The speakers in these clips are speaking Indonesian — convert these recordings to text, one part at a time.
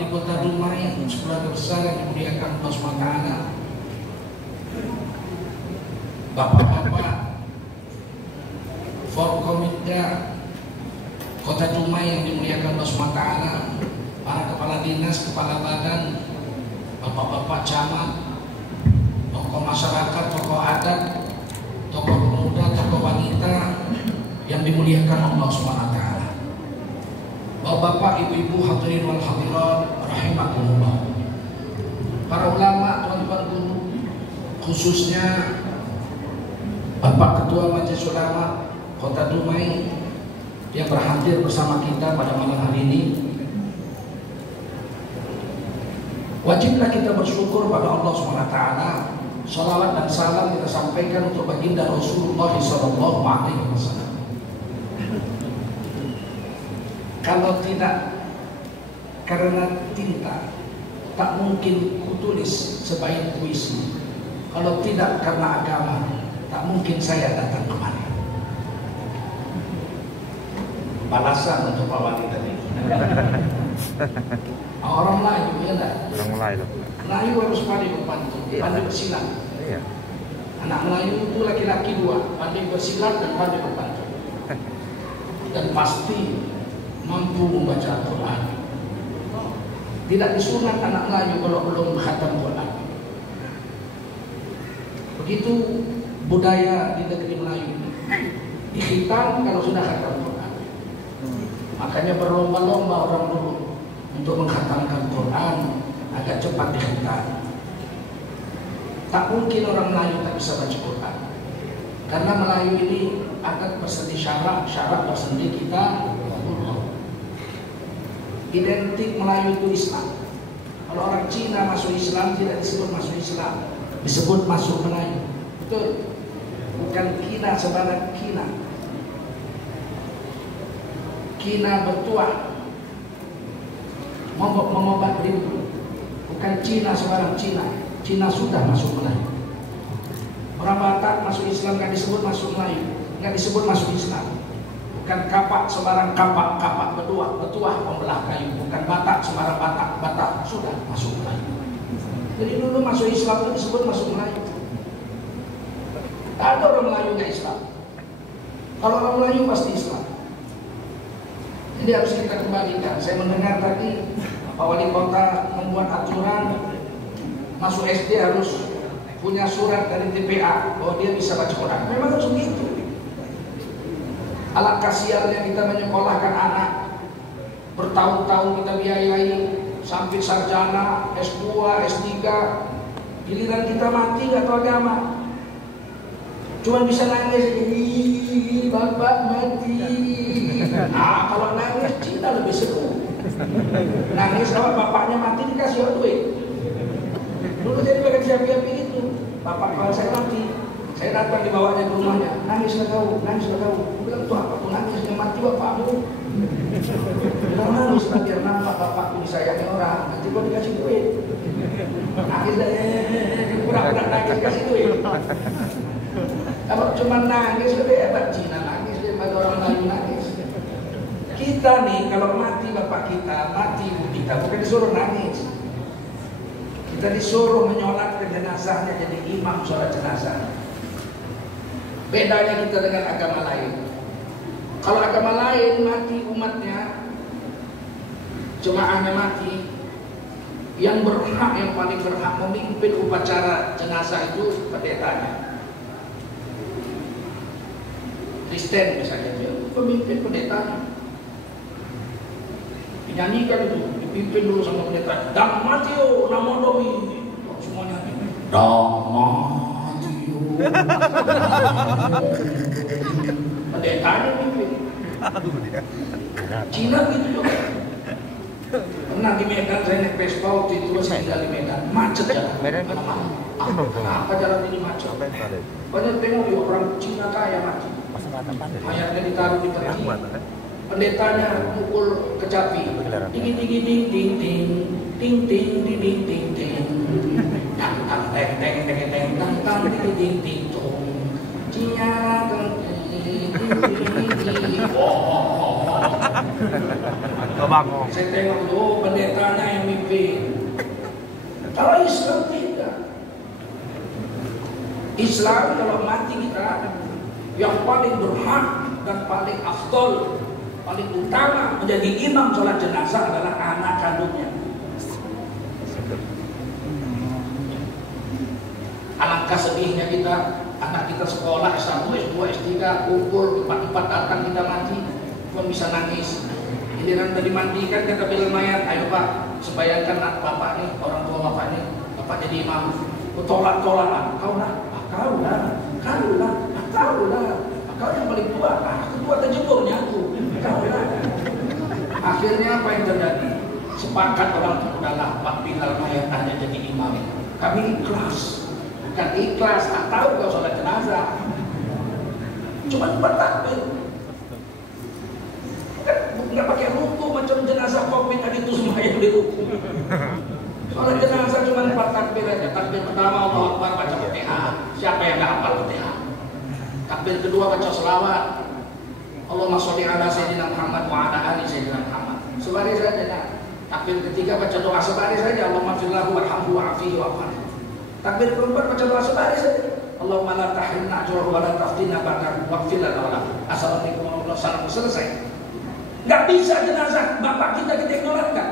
Wali Kota Dumai, sekeluarga besar yang dimuliakan Allah SWT, Bapak-bapak Forkomida Kota Dumai yang dimuliakan Allah SWT, para kepala dinas, kepala badan, bapak-bapak camat, tokoh masyarakat, tokoh adat, tokoh pemuda, tokoh wanita yang dimuliakan Allah SWT, bapak-bapak, ibu-ibu, hadirin wal hadirat rahimakumullah, para ulama, tuan-tuan guru, khususnya Bapak Ketua Majelis Ulama Kota Dumai yang berhadir bersama kita pada malam hari ini. Wajiblah kita bersyukur pada Allah SWT. Salawat dan salam kita sampaikan untuk baginda Rasulullah SAW. Kalau tidak karena tinta, tak mungkin kutulis sebaik puisi. Kalau tidak karena agama, tak mungkin saya datang kemari. Balasan untuk Pak Wali tadi. Orang Melayu ya enggak? Orang Melayu. Melayu harus pandai berpantun, pandai bersilat. Iya. Anak Melayu itu laki-laki dua, pandai bersilat dan pandai berpantun. Dan pasti mampu membaca Al-Quran. Tidak disunat anak Melayu kalau belum khatam Quran. Begitu budaya di negeri Melayu ini. Dikhitam kalau sudah khatam Quran. Makanya berlomba-lomba orang dulu untuk mengkhatamkan Quran agak cepat dikhitam. Tak mungkin orang Melayu tak bisa baca Quran. Karena Melayu ini akan bersendiri syarat bersendiri kita. Identik Melayu itu Islam. Kalau orang Cina masuk Islam tidak disebut masuk Islam, disebut masuk Melayu. Betul. Bukan kina sebarang kina. Kina bertuah, mengobat rindu. Bukan Cina sebarang Cina. Cina sudah masuk Melayu. Orang Batak masuk Islam nggak disebut masuk Melayu, nggak disebut masuk Islam. Bukan kapak sebarang kapak bertuah membelah kayu. Bukan Batak sebarang Batak sudah masuk Melayu. Jadi dulu masuk Islam itu disebut masuk Melayu. Tak ada orang Melayu nggak Islam. Kalau orang Melayu pasti Islam. Jadi harus kita kembalikan. Saya mendengar tadi Pak Wali Kota membuat aturan masuk SD harus punya surat dari TPA bahwa dia bisa baca Quran. Memang harus begitu. Alangkah sialnya kita menyekolahkan anak, bertahun-tahun kita biayai sampai sarjana, S2, S3, giliran kita mati nggak tahu agama, cuma bisa nangis, bapak mati. Nah kalau nangis Cina lebih seru. Nangis kalau bapaknya mati dikasih duit. Dulu jadi bagian siapi-api itu, bapak kalau saya mati, saya datang dibawanya ke rumahnya, nangis nggak tahu. Bilang tuh apa tuh nangis, yang mati bapakmu. Bilang nangis biar nampak bapakku disayangi orang, nanti kau dikasih duit. Nangis pura-pura nangis kasih duit. Kalau cuma nangis lebih hebat Cina nangis daripada orang Melayu nangis. Kita nih kalau mati bapak kita, mati ibu kita, bukan disuruh nangis. Kita disuruh menyolatkan jenazahnya jadi imam sholat jenazah. Bedanya kita dengan agama lain. Kalau agama lain mati umatnya, jemaahnya mati, yang paling berhak memimpin upacara jenazah itu pendetanya. Kristen misalnya dia pemimpin pendetanya. Dinyanyikan itu, dipimpin dulu sama pendeta. Dang matio namo domi. Semuanya dang matio. Pendetanya pimpin. Cina gitu juga. Pernah di Medan saya naik Vespa waktu itu masih tinggal di Medan. Macet jalan. Kenapa jalan ini macet? Banyak tengok di orang Cina kaya mati. Mayatnya ditaruh di peti. Pendetanya pukul kecapi. Ding ding ding ding ding ding ding ding ding ding ding. Tang tang teng teng teng teng tang tang ding ding ding dong. Cina dong. Saya tengok tuh pendetanya yang mimpin. Kalau Islam tidak. Islam kalau mati kita, yang paling berhak dan paling afdol, paling utama menjadi imam sholat jenazah adalah anak kandungnya. Alangkah sedihnya kita, anak kita sekolah S1, S2, S3, kumpul, empat datang kita mati, cuma bisa nangis. Ini kan tadi dimandikan, kata bilang mayat, ayo Pak, sebayangkan anak bapak nih, orang tua bapak nih, bapak jadi imam, tolak-tolakan, kau lah, kau yang paling tua, aku tua terjemurnya aku, kau lah. Akhirnya apa yang terjadi? Sepakat orang tua, udahlah, Pak Bilal mayat hanya jadi imam. Kami ikhlas, bukan ikhlas, tak tahu kau sholat jenazah, cuma bertakbir. Nggak pakai ruku macam jenazah COVID tadi itu semua yang diruku. Soalnya jenazah cuma 4 takbir aja. Takbir pertama Allahu Akbar, baca Fatihah. Siapa yang nggak hafal Fatihah? Takbir kedua baca selawat. Allahumma sholli ala sayyidina Muhammad wa ala ali sayyidina Muhammad. Sebaris saja. Takbir ketiga baca doa sebaris saja. Allahumma firlahu warhamhu wa'afihi wa'afani. Takbir keempat baca doa sebaris saja. Allahumma la tahrimna ajrahu wa la taftinna ba'dahu waghfir lana wa lahu. Assalamualaikum warahmatullahi wabarakatuh. Selesai. Nggak bisa jenazah bapak kita ignorankan.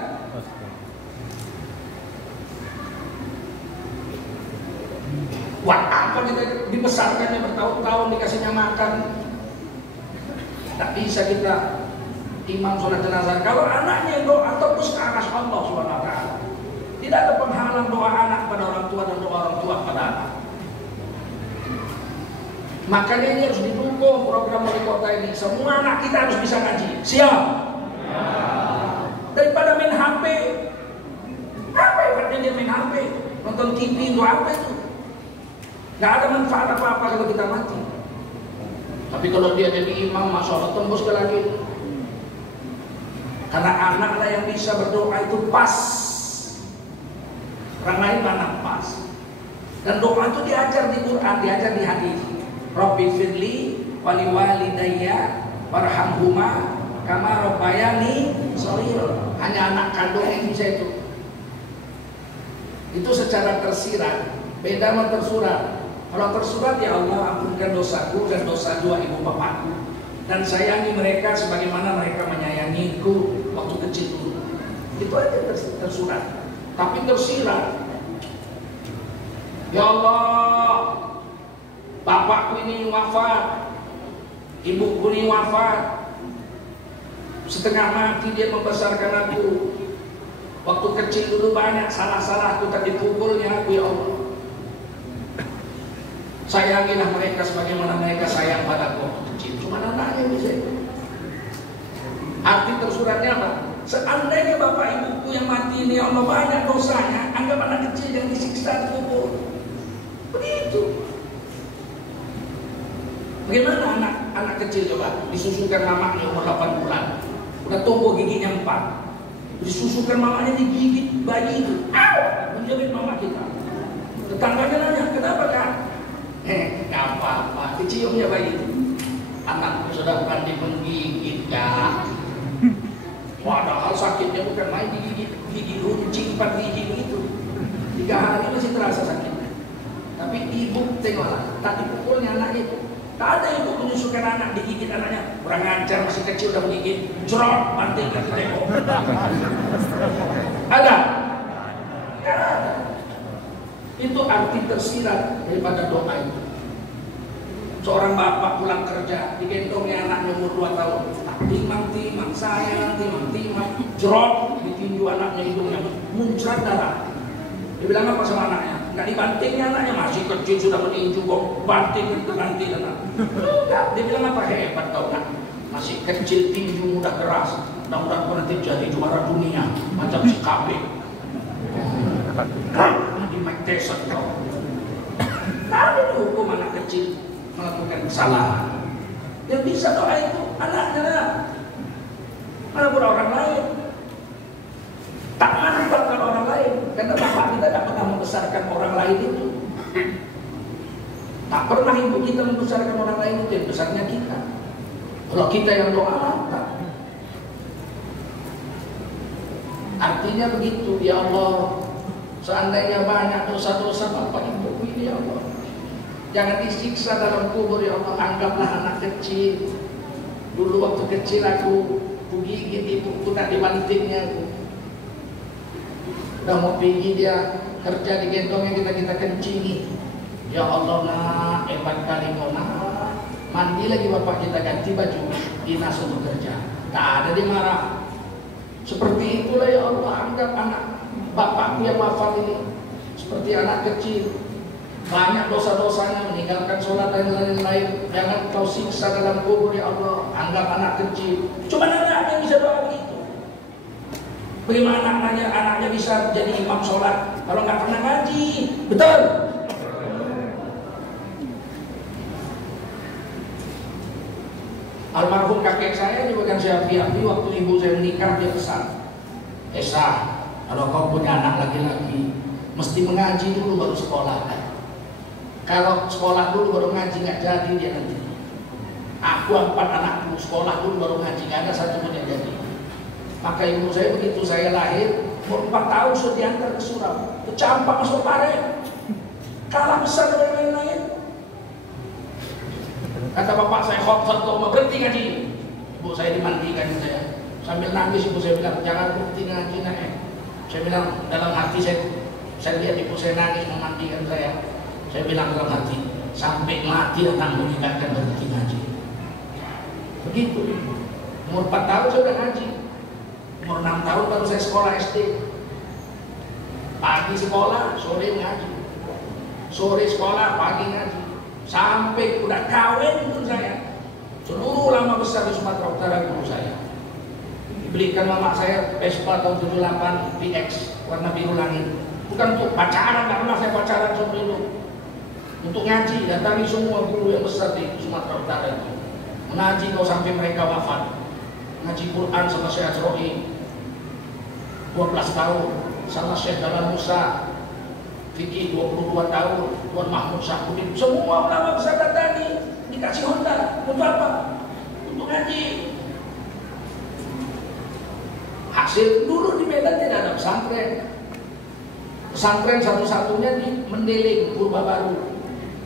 Buat apa kita dibesarkannya bertahun-tahun, dikasihnya makan? Nggak bisa kita imam sholat jenazah. Kalau anaknya yang doa terus ke arah Allah Subhanahu wa Ta'ala, tidak ada penghalang doa anak pada orang tua dan doa orang tua pada anak. Makanya ini harus didukung program wali kota ini. Semua anak kita harus bisa ngaji. Siap? Daripada main HP. Apa yang dia main HP? Nonton TV itu apa itu? Gak ada manfaat apa-apa kalau kita mati. Tapi kalau dia jadi imam, masya Allah tembus ke lagi. Karena anaklah yang bisa berdoa itu pas. Orang lain mana pas. Dan doa itu diajar di Quran, diajar di hadis. Rabbi firli wali walidayya warhamhuma kama rabbayani shaghira. Hanya anak kandung yang bisa itu. Itu secara tersirat, beda sama tersurat. Kalau tersurat, ya Allah ampunkan dosaku dan dosa dua ibu bapakku, dan sayangi mereka sebagaimana mereka menyayangiku waktu kecil dulu. Itu aja tersurat. Tapi tersirat, ya Allah, bapakku ini wafat, ibuku ini wafat, setengah mati dia membesarkan aku. Waktu kecil dulu banyak salah-salahku, tak dipukulnya aku, ya Allah. Sayangilah mereka sebagaimana mereka sayang padaku waktu kecil. Cuma anaknya bisa itu. Arti tersuratnya apa? Seandainya bapak ibuku yang mati ini, ya Allah, banyak dosanya, anggap anak kecil yang disiksa dikubur. Begitu. Bagaimana anak kecil coba disusukan mamanya umur 8 bulan, udah tumbuh giginya 4, disusukan mamanya, digigit bayi itu, menjerit mama kita. Tetangganya nanya, kenapa kan? Nggak apa-apa, diciumnya bayi itu. Anakku sudah pandai menggigit ya. Padahal sakitnya bukan main, digigit gigi runcing 4 gigi begitu. 3 hari masih terasa sakitnya. Tapi ibu tengoklah, tak dipukulnya anak itu. Tak ada ibu menyusukan anak, digigit anaknya. Kurang ajar, masih kecil udah menggigit. Cerot, banting lagi tengok. Ada? Ya ada. Itu arti tersirat daripada doa itu. Seorang bapak pulang kerja, digendongnya anaknya umur 2 tahun. Timang-timang, sayang, timang-timang. Cerot, ditinju anaknya, hidungnya muncrat darah. Dia bilang apa sama anaknya? Nggak dibantingnya anaknya, masih kecil sudah meninju kok. Banting nanti anak. Enggak, dia bilang apa, hebat kau nak. Masih kecil, tinju mudah keras. Mudah-mudahan kau nanti jadi juara dunia macam si KB. Di Mike Tyson kau. Nggak ada hukum anak kecil melakukan kesalahan. Yang bisa doa itu anaknya lah. Mana pun orang lain. Tak manfaatkan orang lain, karena bapak kita tak pernah membesarkan orang lain itu. Tak pernah ibu kita membesarkan orang lain itu, yang besarnya kita. Kalau kita yang doa, tak. Artinya begitu, ya Allah, seandainya banyak dosa-dosa bapak ibu ini, ya Allah, jangan disiksa dalam kubur, ya Allah. Anggaplah anak kecil. Dulu waktu kecil aku gigit ibuku, tak dibantingnya aku. Udah mau pergi dia kerja digendongnya, kita kencingi. Ya Allah nak, hebat kali kau nak. Mandi lagi bapak kita, ganti baju dinas untuk kerja. Tak ada dia marah. Seperti itulah ya Allah, anggap anak bapakku yang wafat ini seperti anak kecil. Banyak dosa-dosanya, meninggalkan sholat dan lain-lain. Jangan kau siksa dalam kubur ya Allah. Anggap anak kecil. Cuma anaknya bisa doa begitu. Bagaimana anaknya bisa jadi imam sholat kalau nggak pernah ngaji? Betul? Almarhum kakek saya juga kan Syafi'i, waktu ibu saya menikah dia pesan, Esa, kalau kau punya anak laki-laki mesti mengaji dulu baru sekolah. Kalau sekolah dulu baru ngaji nggak jadi dia nanti. Aku 4 anakku sekolah dulu baru ngaji, nggak ada satu pun yang jadi. Maka ibu saya begitu saya lahir, umur 4 tahun sudah diantar ke Surau, ke Campak masuk Pare, kalah besar dari lain-lain. Kata bapak saya, khotbah kau mau berhenti ngaji. Ibu saya dimandikan saya, sambil nangis ibu saya bilang, jangan berhenti ngaji nak. Saya bilang dalam hati saya lihat ibu saya nangis memandikan saya. Saya bilang dalam hati, sampai mati datang meninggalkan berhenti ngaji. Begitu. Umur 4 tahun saya sudah ngaji. Umur 6 tahun baru saya sekolah SD. Pagi sekolah, sore ngaji. Sore sekolah, pagi ngaji. Sampai udah kawin pun saya. Seluruh ulama besar di Sumatera Utara guru saya. Dibelikan mama saya Vespa tahun 78 PX warna biru langit. Bukan untuk pacaran, nggak pernah saya pacaran seperti itu. Untuk ngaji, datangi semua guru yang besar di Sumatera Utara itu. Mengaji kau sampai mereka wafat. Ngaji Quran sama Syekh Azroi 12 tahun, sama Syekh Dalam Musa Fikih 22 tahun, Tuan Mahmud Syahudin. Semua ulama besar datangi, dikasih Honda. Untuk apa? Untuk ngaji. Hasil dulu di Medan tidak ada pesantren. Pesantren satu-satunya di Mendeling, Purbabaru,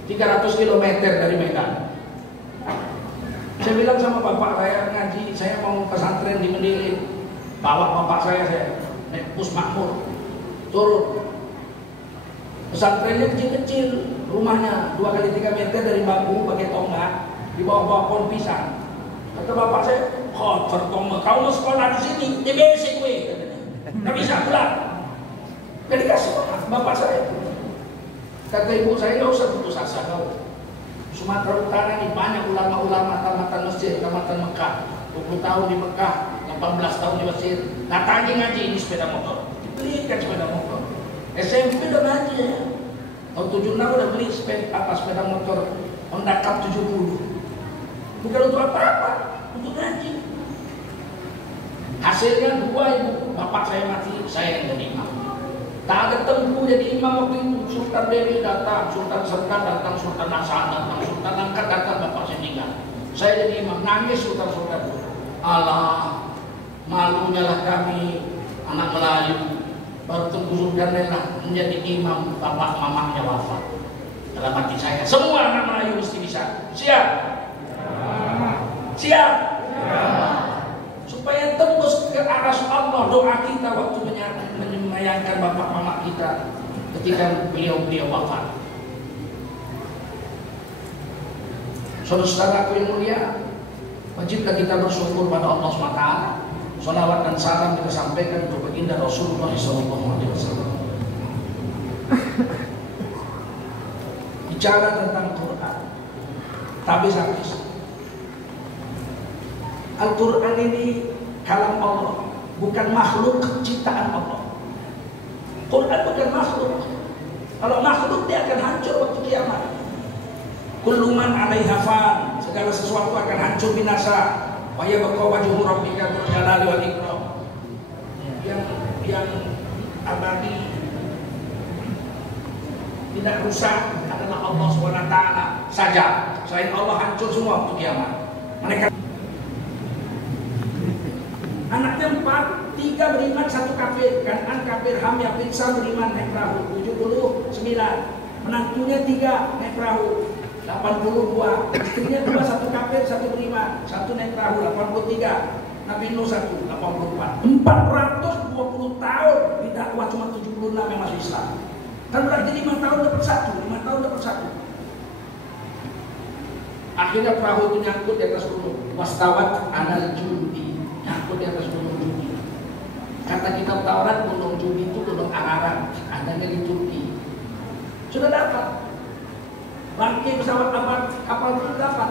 300 km dari Medan. Saya bilang sama bapak saya ngaji, saya mau pesantren di Mendeling. Bawa bapak saya naik bus makmur, turun. Pesantrennya kecil-kecil, rumahnya 2 kali 3 meter dari bambu pakai tonggak, di bawah pohon pisang. Kata bapak saya, tonggak, kau mau sekolah di sini, DBC gue, nggak bisa pulang. Gak dikasih bapak saya. Kata ibu saya, nggak usah putus asa kau. Sumatera Utara ini banyak ulama-ulama tamatan Mesir, tamatan Mekah, 20 tahun di Mekah, 18 tahun di Mesir. Datangin ngaji ini sepeda motor, dibelikan sepeda motor. SMP udah ngaji ya. Tahun 76 udah beli sepeda motor Honda Cup 70. Bukan untuk apa-apa, untuk ngaji. Hasilnya 2 ibu, bapak saya mati, saya yang jadi imam. Tak ada tempuh jadi imam waktu itu. Sultan Delhi datang, Sultan Serkan datang, Sultan Hasan datang, Sultan Angkat datang, bapak saya meninggal. Saya jadi imam, nangis Sultan-Sultan. Allah, malunya lah kami anak Melayu. Baru tunggu dan lelah menjadi imam bapak mamanya wafat. Dalam hati saya, semua anak Melayu mesti bisa. Siap? Siap? Supaya tembus ke aras Allah doa kita waktu menyayangkan bapak mama kita ketika beliau wafat. Saudara-saudaraku yang mulia, wajiblah kita bersyukur pada Allah SWT. Salawat dan salam kita sampaikan untuk baginda Rasulullah SAW. Bicara tentang Quran, habis-habis. Al-Quran ini kalam Allah, bukan makhluk ciptaan Allah. Quran bukan makhluk. Kalau makhluk dia akan hancur waktu kiamat. Kullu man 'alaiha fan, segala sesuatu akan hancur binasa. Wa yabqa wajhu rabbika dzul jalali wal ikram. Yang abadi tidak rusak adalah Allah SWT saja. Selain Allah hancur semua waktu kiamat. Mereka Anaknya 4, 3 beriman, 1 kafir. Kanan kafir, Ham, Yafid, Sam beriman naik perahu 79. Menantunya 3 naik perahu 82. Istrinya 2, 1 kafir, 1 beriman, 1 naik perahu 83. Nabi Nuh 1, 84. 420 tahun didakwah, cuma 76 yang masuk Islam. Kan berarti 5 tahun dapat 1, 5 tahun dapat 1. Akhirnya perahu itu nyangkut di atas gunung. Wastawat anal Judi, nyangkut di atas gunung Judi. Kata kitab Taurat, gunung Judi itu gunung Ararat, adanya di Turki. Sudah dapat. Bangkai pesawat kapal itu dapat.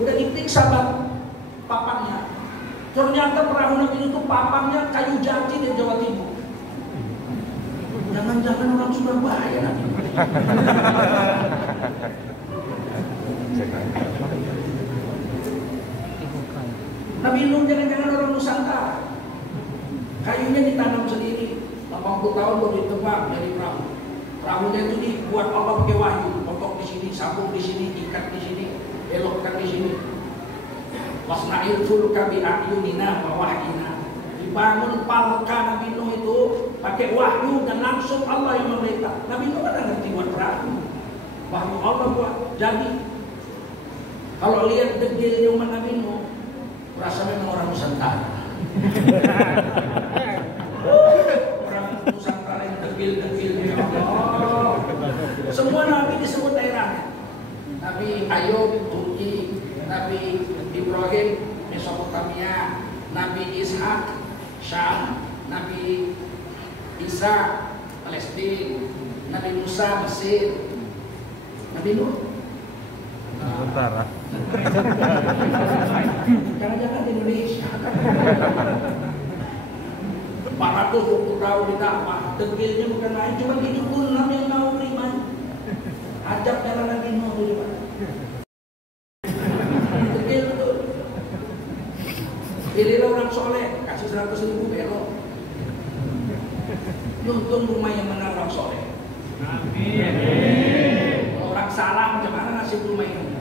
Udah diperiksa papannya. Ternyata perahu Nabi itu papannya kayu jati di Jawa Timur. Jangan-jangan orang Surabaya nanti. Nabi Nuh jangan-jangan orang Nusantara. Kayunya ditanam sendiri. 80 tahun baru ditebak dari perahu. Perahunya itu dibuat Allah pakai wahyu. Potong di sini, sambung di sini, ikat di sini, belokkan di sini. Wasna'il fulka bi a'yunina wa wahyina. Dibangun palka Nabi Nuh itu pakai wahyu dan langsung Allah yang memerintah. Nabi Nuh kan ngerti buat perahu. Wahyu Allah buat jadi. Kalau lihat degilnya umat Nabi Nuh, rasa memang orang Nusantara. Orang Nusantara yang degil-degil ya Allah. Semua Nabi disebut daerahnya. Nabi Ayub Turki, Nabi Ibrahim Mesopotamia, Nabi Ishak Syam, Nabi Isa Palestina, Nabi Musa Mesir, Nabi Nuh Nusantara. Jangan-jangan di Indonesia. 420 tahun didakwah, degilnya bukan main, cuma 76 yang mau beriman. Ajab darah Nabi Nuh dulu. Degil betul. Pilihlah orang soleh, kasih 100.000 belok. Untung rumah yang menang orang soleh. Amin. Kalau orang salah macam mana nasib rumah ini?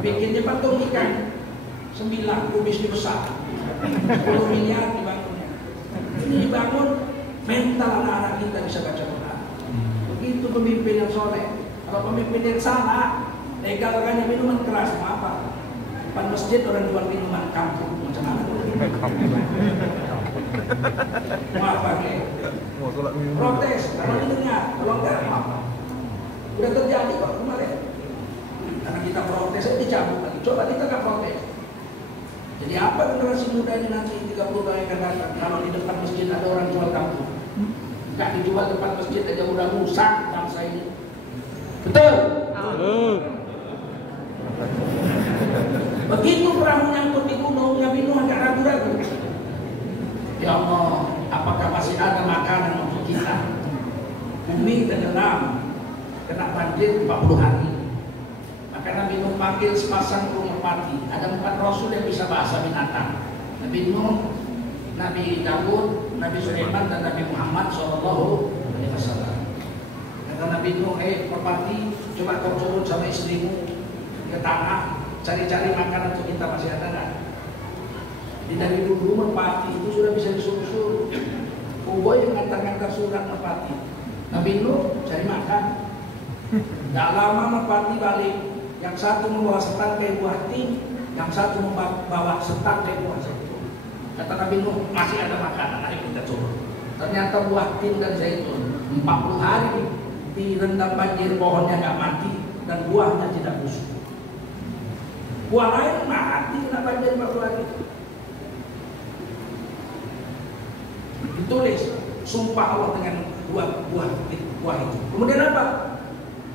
Bikinnya patung ikan 9 kubis besar, 10 miliar dibangunnya. Ini dibangun mental anak-anak kita bisa baca Quran. Begitu pemimpin yang soleh. Kalau pemimpin yang salah, legalkannya minuman keras, apa? Depan masjid orang jual minuman kampung macam mana? Apa ke? Protes, kalau didengar, kalau enggak apa? Udah terjadi kok kemarin. Karena kita protes, saya dicabut lagi. Coba kita nggak protes. Jadi apa generasi muda ini nanti 30 tahun yang akan datang? Kalau di depan masjid ada orang jual kampung, nggak dijual depan masjid aja udah rusak bangsa ini. Betul? Begitu perahu nyangkut di gunung, Nabi Nuh agak ragu-ragu. Ya Allah, apakah masih ada makanan untuk kita? Bumi tenggelam, kena banjir 40 hari. Maka Nabi Nuh panggil sepasang burung merpati. Ada 4 rasul yang bisa bahasa binatang. Nabi Nuh, Nabi Daud, Nabi Sulaiman, dan Nabi Muhammad SAW. Kata Nabi Nuh, merpati, coba kau turun sama istrimu ke tanah, cari-cari makanan untuk kita, masih ada nggak? Jadi dari dulu merpati itu sudah bisa disuruh-suruh. Uboy yang ngantar-ngantar surat merpati. Nabi Nuh cari makan. Gak lama merpati balik. Yang satu membawa setangkai buah tin, yang satu membawa setangkai buah zaitun. Kata Nabi Nuh, masih ada makanan, ayo kita coba. Ternyata buah tin dan zaitun 40 hari direndam banjir, pohonnya nggak mati dan buahnya tidak busuk. Buah lain mati kena banjir 40 hari. Ditulis sumpah Allah dengan buah itu. Kemudian apa?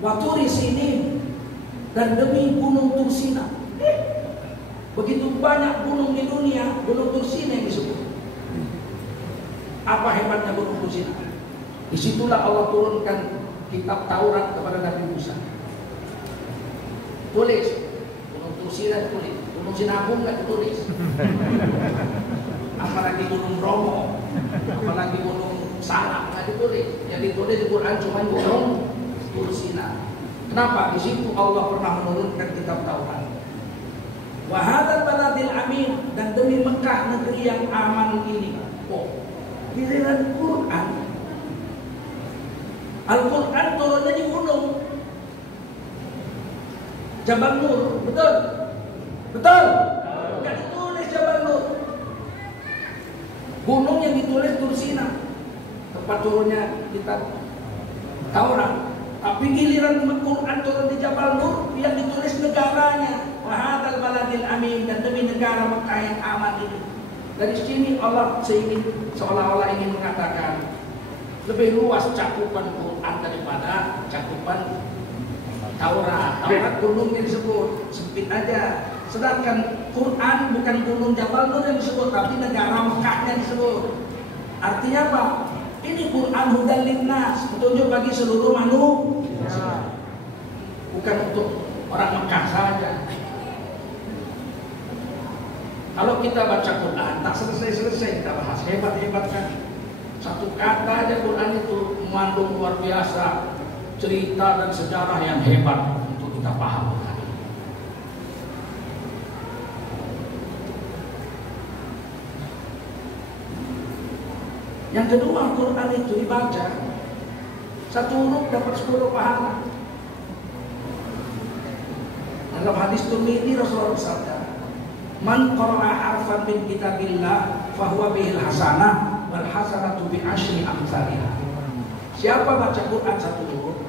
Waturi sini dan demi gunung Tursina. Begitu banyak gunung di dunia, gunung Tursina yang disebut. Apa hebatnya gunung Tursina? Disitulah Allah turunkan kitab Taurat kepada Nabi Musa. Tulis gunung Tursina, tulis gunung Sinabung nggak ditulis. Apalagi gunung Bromo, apalagi gunung Salak nggak ditulis. Yang ditulis di Quran cuma gunung Tursina. Kenapa? Di situ Allah pernah menurunkan kitab Taurat. Wa hadzal baladil amin, dan demi Mekah Mekah negeri yang aman ini? Oh, giliran Quran. Al-Quran turunnya di gunung Jabal Nur, betul? Betul? Enggak ditulis Jabal Nur. Gunung yang ditulis Tursina, tempat turunnya kitab Taurat. Tapi giliran Al-Quran turun di Jabal Nur, yang ditulis negaranya. Wahadal baladil amin, dan demi negara Mekah yang aman ini. Dari sini Allah seolah-olah ingin mengatakan lebih luas cakupan Quran daripada cakupan Taurat. Taurat gunungnya disebut, sempit aja. Sedangkan Quran bukan gunung Jabal Nur yang disebut, tapi negara Mekahnya disebut. Artinya apa? Ini Quran hudan linnas, petunjuk bagi seluruh manusia. Bukan untuk orang Mekah saja. Kalau kita baca Quran, tak selesai-selesai kita bahas, hebat-hebat kan. Satu kata aja Quran itu mengandung luar biasa cerita dan sejarah yang hebat untuk kita paham. Yang kedua, Quran itu dibaca satu huruf dapat 10 pahala. Dalam hadis Tirmidzi Rasulullah bersabda, "Man qara'a harfan min kitabillah fahuwa bihil hasanah wal hasanatu bi asyri amsalihha." Siapa baca Quran satu huruf,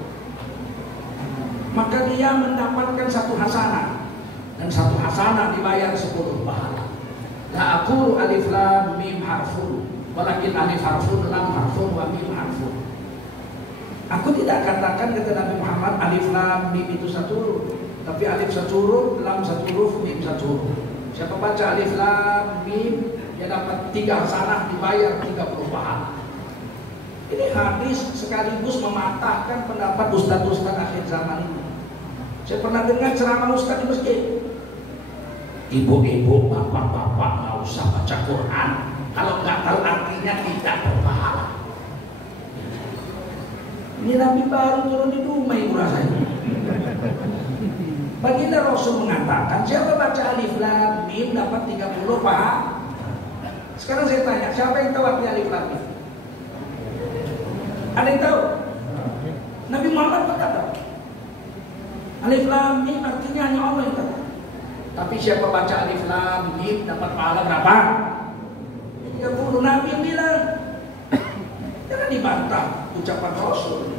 maka dia mendapatkan satu hasanah, dan satu hasanah dibayar 10 pahala. La aqulu alif lam mim harfun, walakin alif harfun, lam harfun, wa mim harfun. Aku tidak katakan, kata Nabi Muhammad, alif lam mim itu satu huruf, tapi alif satu huruf, lam satu huruf, mim satu huruf. Siapa baca alif lam mim, dia dapat 3 hasanah, dibayar 30 pahala. Ini hadis sekaligus mematahkan pendapat ustaz-ustaz akhir zaman ini. Saya pernah dengar ceramah ustaz di masjid. Ibu-ibu, bapak-bapak nggak usah baca Quran kalau nggak tahu artinya tidak berpahala. Ini Nabi baru turun di rumah ibu rasanya. Baginda Rasul mengatakan siapa baca alif lam mim dapat 30 pahala. Sekarang saya tanya, siapa yang tahu arti alif lam mim? Ada yang tahu? Nabi Muhammad berkata alif lam mim artinya hanya Allah yang tahu. Tapi siapa baca alif lam mim dapat pahala berapa? 30. Nabi yang bilang. Jangan dibantah ucapan Rasul.